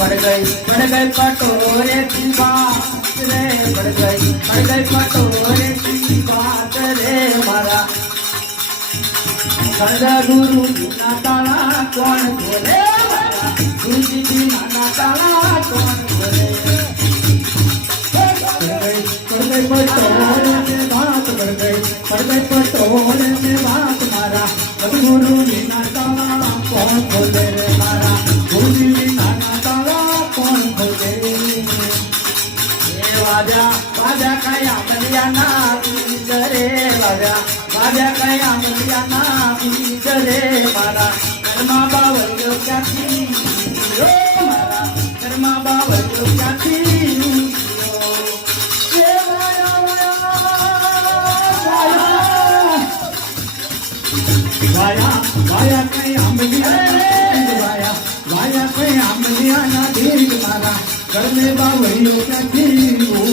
પડ ગઈ પડ ગઈ પટોરે કી વાત રે પડ ગઈ પડ ગઈ પટોરે કી વાત રે મારા. સદા ગુરુ ના તાળા કોણ ખોલે મારા? ગુરુજી ના તાળા કોણ ખોલે પડ ગઈ પટોરે ને વાત પડ ગઈ પડ ગઈ પટોરે ને વાત મારા સદગુરુ ના તાળા કોણ ખોલે રે મારા? ગુરુજી ના એ વાજા વાજા કયા બલિયાના બીજ રે વાજા વાજા કયા બલિયાના બીજ રે મારા કર્મા બાવળિયો ક્યાંથી રો મારા કર્મા બાવળિયો ક્યાંથી એ વાયા વાયા વાયા વાયા કઈ આંબલિયા વાયા વાયા કઈ આંબલિયા ના ધીર મારા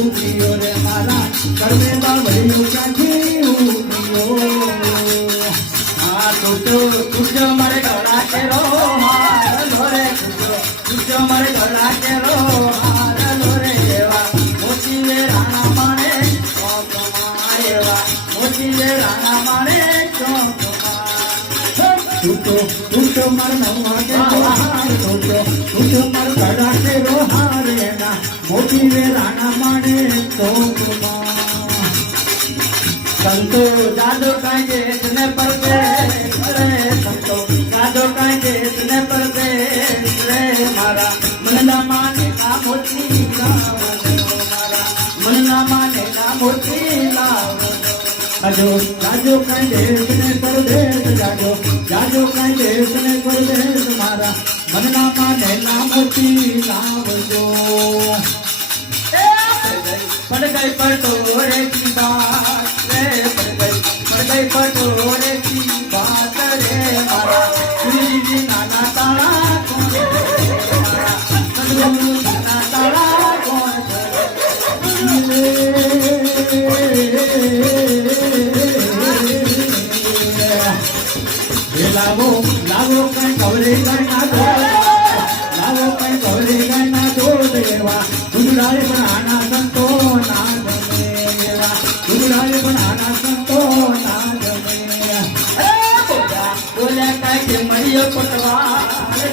ઉભિયો રે મારા કરમે તો મારે ગળા કેરો તૂટો તૂટો મારે ગળા કેરો વે રાણા માણે ચોકમાં તૂટો તૂટો માર નવા કે રો તૂટો તૂટો માર ગળા કેરો હાર એના મોતી વે રાણા માણે સંતો જાદો કાંગે તને પરદે રે સંતો જાદો કાંગે તને પરદે રે, મારા. મનના માને ના મોતી લાવો મારા મનના માને ના મોતી લાવો જાજો જાજો કાંગે તને પરદે જાજો. જાજો કાંગે તને પરદે મારા. મનના માને ના મોતી લાવજો પડ ગઈ પટોરે કી બાત રે પડ ગઈ પડ ગઈ પટોરે લાવો કઈ કવરે કઈ ના દો લાવો કઈ કવરે કઈ ના દો દેવા ગુરુડાએ પણ આના સંતો ના ગમે એવા ગુરુડાએ પણ આના સંતો ના ગમે એ બોલ્યા બોલ્યા કાંઈ મરિયો પટવા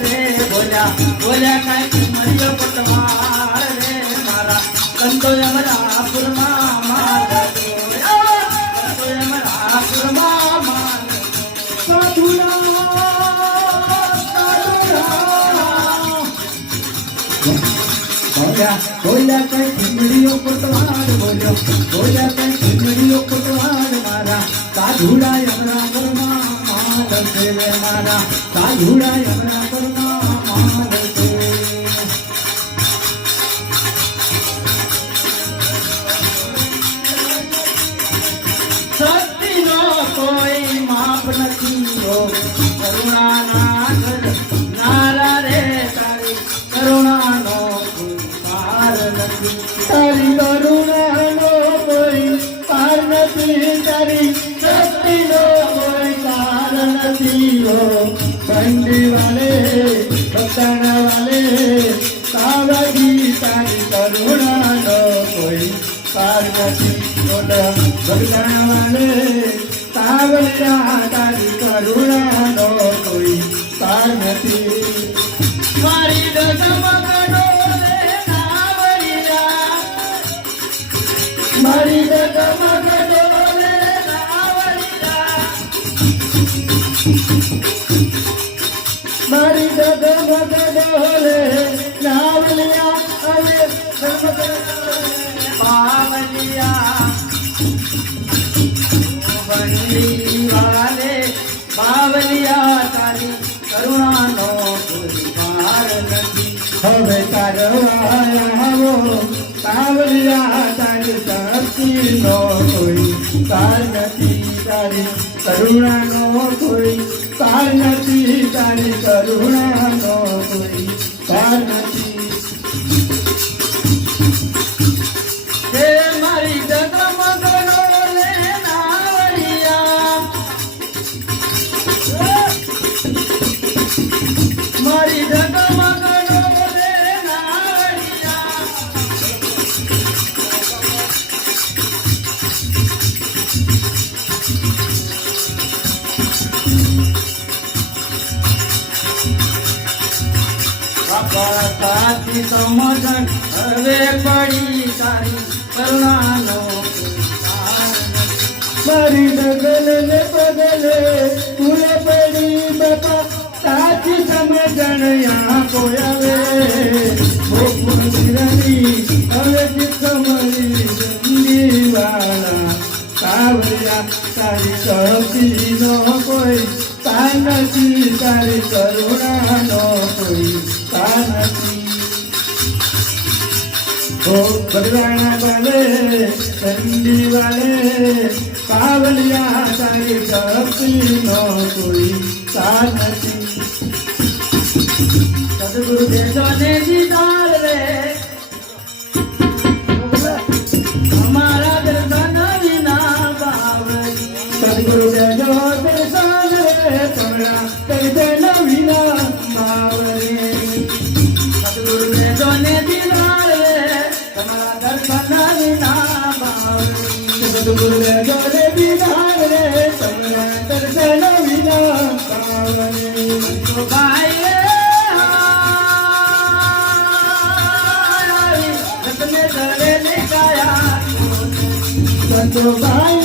રે બોલ્યા બોલ્યા કાંઈ મરિયો પટવા રે મારા સંતો અમારા બોલ્યા બોલ્યા કઈ ઠીંગડીઓ કોટવાડ બોલ્યો બોલ્યા કઈ ઠીંગડીઓ કોટવાડ મારા. સાધુડા યમરા પરમા મારા. સાધુડા યમરા પરમાં તારી શક્તિનો કોઈ કારણ નથી બંડી વાલે પતણ વાલે સાવજી તારી કરુણાનો કોઈ પાર નથી ભગતણ વાલે સાવલિયા તારી કરુણાનો કોઈ પાર નથી મારી બાવલિયા બંડી વાલે બાવલિયા, તારી કરુણાનો કોઈ પાર નથી. હવે તારી કોઈ પાર નથી, તારી કરુણાનો કોઈ પાર નથી તારી કરુણાનો संमोधन सर्वे पडी सारी करुणानो बरी डगलले बदले तुले पडी बापा ताची समजण या कोयावे भोग मंदिरानी हवेची समरी वाला कावया सारी कळती नको तानाची सारी करुणा नको ભગવાના બલે ઠંડી વાલે પાવલિયા તારી કપી નો કોઈ સાર નથી સદગુરુ બેસો ને દીદાર રે અમારા દર્શન વિના બાવલી સદગુરુ દર્શન વિના ભાઈ ભાઈ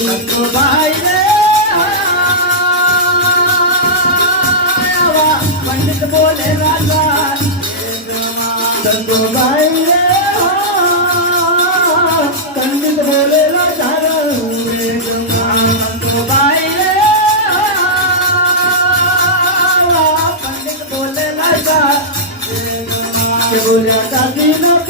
Tango bhaiye ha, tango bhaiye ha, tango bhaiye ha. Te voy a